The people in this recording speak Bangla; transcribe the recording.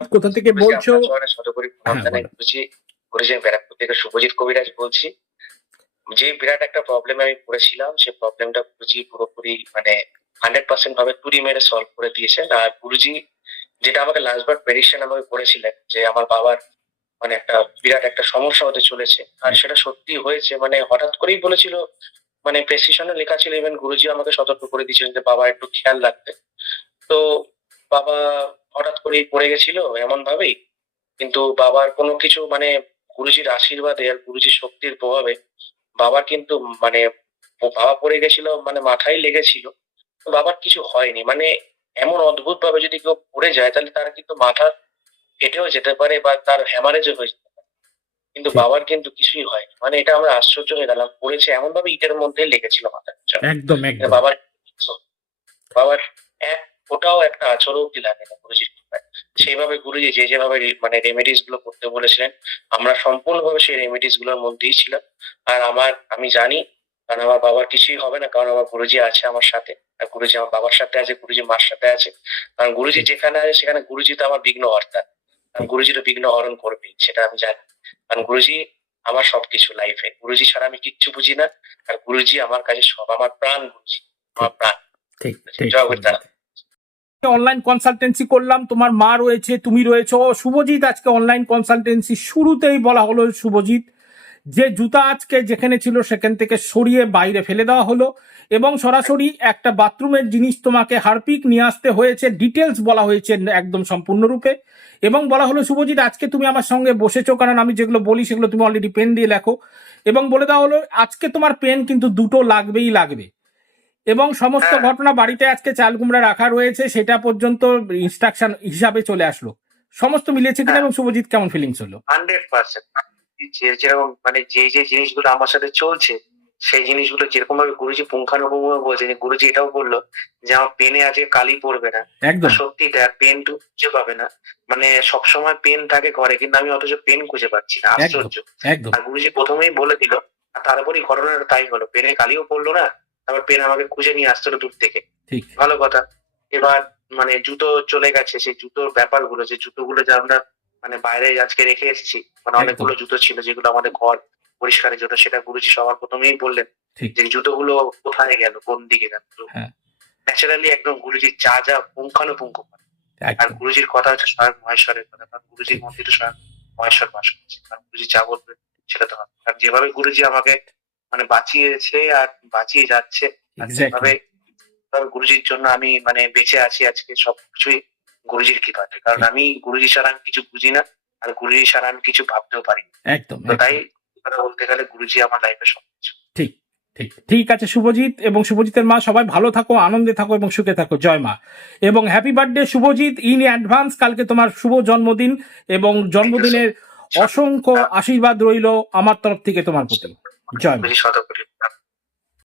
কোথা থেকে বলছো হ্যাঁ, আমি ব্যারাকপুর থেকে শুভজিৎ কবিরাজ বলছি। যে বিরাট একটা প্রবলেমে আমি পড়েছিলাম সেই প্রবলেমটা গুরুজি পুরোপুরি মানে হান্ড্রেড পার্সেন্ট ভাবে তুড়ি মেরে সলভ করে দিয়েছেন। আর গুরুজি যেটা আমাকে লাস্টবার প্রেডিকশন আমাকে করেছিলেন যে আমার বাবার মানে একটা বিরাট একটা সমস্যা হতে চলেছে। আর সেটা সত্যি হয়েছে মানে হঠাৎ করেই বলেছিল মানে প্রেসক্রিপশনে লেখা ছিল ইভেন গুরুজি আমাকে সতর্ক করে দিয়েছিলেন যে বাবা একটু খেয়াল রাখতে। তো বাবা হঠাৎ করেই পড়ে গেছিল এমন ভাবেই। কিন্তু বাবার কোনো কিছু মানে গুরুজির আশীর্বাদে আর গুরুজির শক্তির প্রভাবে বাবার কিন্তু মানে বাবা পড়ে গেছিল মানে মাথায় লেগেছিল। বাবার কিছু হয়নি। মানে এমন অদ্ভুত ভাবে যদি কেউ পড়ে যায় তাহলে তার কিন্তু মাথা কেটেও যেতে পারে বা তার হ্যামারেজও হয়ে যেতে পারে। কিন্তু বাবার কিন্তু কিছুই হয়নি। মানে এটা আমরা আশ্চর্য হয়ে গেলাম। পড়েছে এমন ভাবে ইটের মধ্যে লেগেছিল মাথার একদম একদম। বাবার বাবার এক ফোটাও একটা আচরও অব্দি লাগে না। সেইভাবে গুরুজি যে যেভাবে মানে রেমেডিসগুলো করতে বলেছিলেন আমরা সম্পূর্ণভাবে সেই রেমেডিসগুলোর মধ্যেই ছিলাম। আর আমার আমি জানি কারণ আমার বাবার কিছুই হবে না কারণ আমার গুরুজি আছে আমার সাথে। আর গুরুজি আমার বাবার সাথে আছে গুরুজি মার সাথে আছে। কারণ গুরুজি যেখানে আছে সেখানে গুরুজি তো আমার বিঘ্ন হর্তা। কারণ গুরুজি তো বিঘ্ন হরণ করবেই সেটা আমি জানি। কারণ গুরুজি আমার সবকিছু লাইফে গুরুজি ছাড়া আমি কিচ্ছু বুঝি না। আর গুরুজি আমার কাছে সব আমার প্রাণ গুরুজি। আমার প্রাণ। ঠিক জয় গুরুদাস। অনলাইন কনসালটেন্সি করলাম, তোমার মা রয়েছে, তুমি রয়েছে। শুভজিৎ আজকে অনলাইন কনসালটেন্সি শুরুতেই বলা হলো শুভজিৎ, যে জুতা আজকে যেখানে ছিল সেখান থেকে সরিয়ে বাইরে ফেলে দেওয়া হলো এবং সরাসরি একটা বাথরুমের জিনিস তোমাকে হারপিক নিয়ে আসতে হয়েছে ডিটেলস বলা হয়েছে একদম সম্পূর্ণরূপে এবং বলা হলো, শুভজিৎ, আজকে তুমি আমার সঙ্গে বসেছো কারণ আমি যেগুলো বলি সেগুলো তুমি অলরেডি পেন দিয়ে লেখো। এবং বলে দেওয়া হলো, আজকে তোমার পেন কিন্তু দুটো লাগবেই লাগবে। এবং সমস্ত হ্যাঁ। ঘটনা বাড়িতে আজকে চাল কুমড়া রাখা রয়েছে সেটা পর্যন্ত ইনস্ট্রাকশন হিসাবে চলে আসলো। সমস্ত মিলেছে কিনা হ্যাঁ। এবং শুভজিৎ কেমন ফিলিংস হলো? হান্ড্রেড পার্সেন্ট যে যেরকম মানে যে যে জিনিসগুলো আমার সাথে চলছে সেই জিনিসগুলো যেরকম ভাবে গুরুজি পুঙ্খানুপুঙ্খ বলছে গুরুজি এটাও বলল যে আমার পেনে আজকে কালি পড়বে না। একদম। সত্যি দেখ পেন টু খুঁজে পাবে না। মানে সবসময় পেন থাকে ঘরে কিন্তু আমি অথচ পেন খুঁজে পাচ্ছি না আশ্চর্য। আর গুরুজি প্রথমেই বলে দিল তারপরই ঘটনাটা তাই হলো পেনে কালিও পড়ল না তারপর পেন আমাকে খুঁজে নিয়ে আসতে দূর থেকে। ভালো কথা। এবার মানে জুতো চলে গেছে সেই জুতোর ব্যাপারগুলো যে জুতোগুলো যে আমরা মানে বাইরে আজকে রেখে এসেছি মানে অনেকগুলো জুতো ছিল যেগুলো আমাদের ঘর পরিষ্কারের জন্য সেটা গুরুজি সবার প্রথমেই বললেন। যে জুতোগুলো কোথায় গেল কোন দিকে গেল? হ্যাঁ। ন্যাচারালি একদম গুরুজির যা যা পুঙ্খানুপুঙ্খ করে। আর গুরুজির কথা হচ্ছে স্বয়ং মহেশ্বরের কথা কারণ গুরুজির তো স্বয়ং মহেশ্বর বাস করছে। কারণ গুরুজি যা বলবে সেটা তো হবে। আর যেভাবে গুরুজি আমাকে মানে বাঁচিয়েছে আর বাঁচিয়ে যাচ্ছে। যেভাবে গুরুজির জন্য আমি মানে বেঁচে আছি আজকে সবকিছুই গুরুজির কৃপাতে। কারণ আমি গুরুজি ছাড়া আমি কিছু বুঝি না আর গুরুজি ছাড়া আমি কিছু ভাবতেও পারি একদম তাই বলতে গেলে গুরুজি আমার লাইফে সবকিছু ঠিক ঠিক ঠিক আছে শুভজিৎ এবং শুভজিতের মা সবাই ভালো থাকো আনন্দে থাকো এবং সুখে থাকো। জয় মা। এবং happy birthday Subhajit in advance কালকে তোমার শুভ জন্মদিন এবং জন্মদিনের অসংখ্য আশীর্বাদ রইল আমার তরফ থেকে তোমার প্রতি। কোটি